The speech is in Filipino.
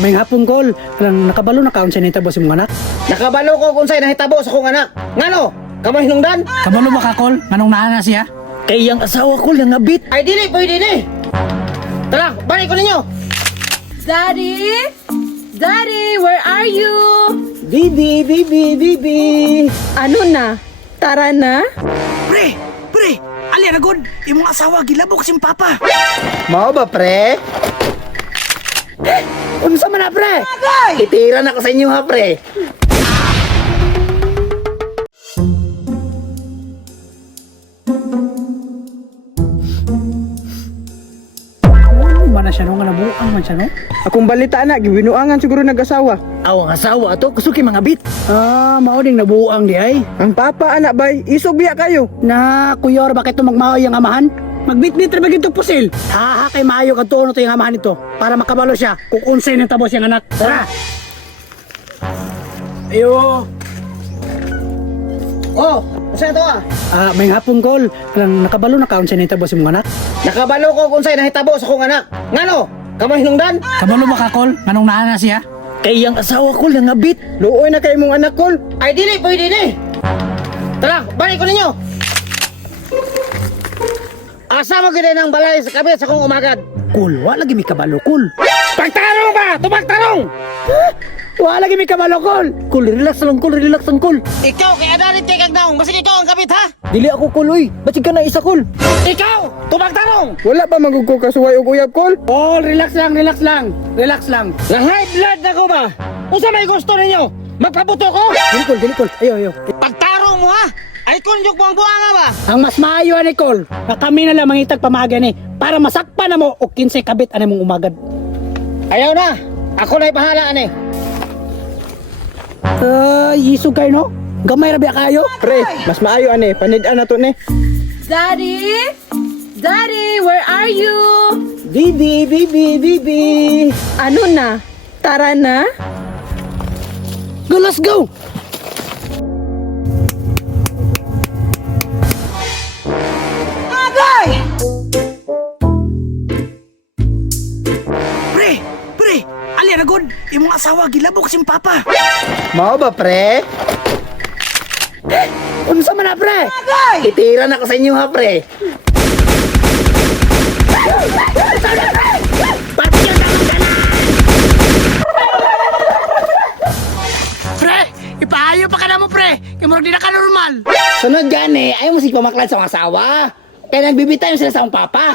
May hapon kol, lang nakabalo na kaon sa nitabo si mong anak. Nakabalo ko kung sa'y nahitabo sa kong anak. Ngano? Kamay hinungdan? Kabalo ba ka kol? Manong naa na siya? Kay yang asawa ko lang ngabit. Ay dili, pwede ni. Tara, balik ko ninyo. Daddy? Daddy, where are you? Bibi, bibi, bibi. Ano na? Tara na? Pre, ali na god, imong asawa gilabok si papa. Mao ba, pre? Unsa man na, pre? Itira na ko sa inyo, ha, pre. Mana siya no nga nabuang man siya no? Akong balita na, gibinuangan siguro nag-asawa. Aw, ang asawa ato, kusuki mga bit. Mao ding nabuang di ay. Ang papa anak bay, isog biya kayo. Na kuyor bakit to magmao yung amahan? Magbitbit ra bagito pusil. Kay maayo ka tuon to yung amahan nito para makabalo siya kung unsay nang tabo siyang anak. Tara. Ayo. Oh, unsa to, ah? May hapon kol, lang nakabalo na kaon sa nitabo si mong anak. Nakabalo ko kung sa'y nahitabo sa kong anak. Ngano? Kamay hinungdan? Kabalo ba ka kol? Manong naa na siya? Kay yang asawa ko lang ngabit. Luoy na kay mong anak kol. Ay dili, pwede ni. Tara, balik ko ninyo. Asa mo gid ng balay sa kabit sa kong umagad. Kol, wala lagi mi kabalo kol. Pagtarong ba? Tubagtarong! Wala lagi mi kabalo kol. Kol, relax lang kol, relax lang kol. Ikaw kay adalit kay kagnaong, basig ikaw ang kabit ha? Dili ako kol oy. Ba't ka na isa kol? Ikaw! Tubagtarong! Wala pa magugko kasuway og uyab kol. Kol, relax lang, relax lang. Relax lang. Na high blood na ko ba? Unsa may gusto ninyo? Magpabuto ko? Dili kol. Ayo. Pagtarong mo ha? Ay kunjuk mo ang buanga ba? Ang mas maayo ni kol, na kami na lang mangitag pamaga ni para masakpan na mo o kinsay kabit anay mong umagad. Ayaw na! Ako na'y bahala ani. Yisog kayo no? Gamay rabi kayo? Pre, mas maayo ane, panid-an na to ne. Daddy? Daddy, where are you? Bibi, bibi, bibi. Ano na? Tara na? Go, let's go! Pre, ali na god, imong asawa gilabok si papa. Mao ba, pre? Unsa man na pre? Itira na ko sa inyo ha, pre. Pre, ipaayo pa ka na mo pre, kimurag di na ka normal. Sunod gani, ayaw mo si pamaklad sa mga asawa. Kaya nagbibitayin sila sa akong papa.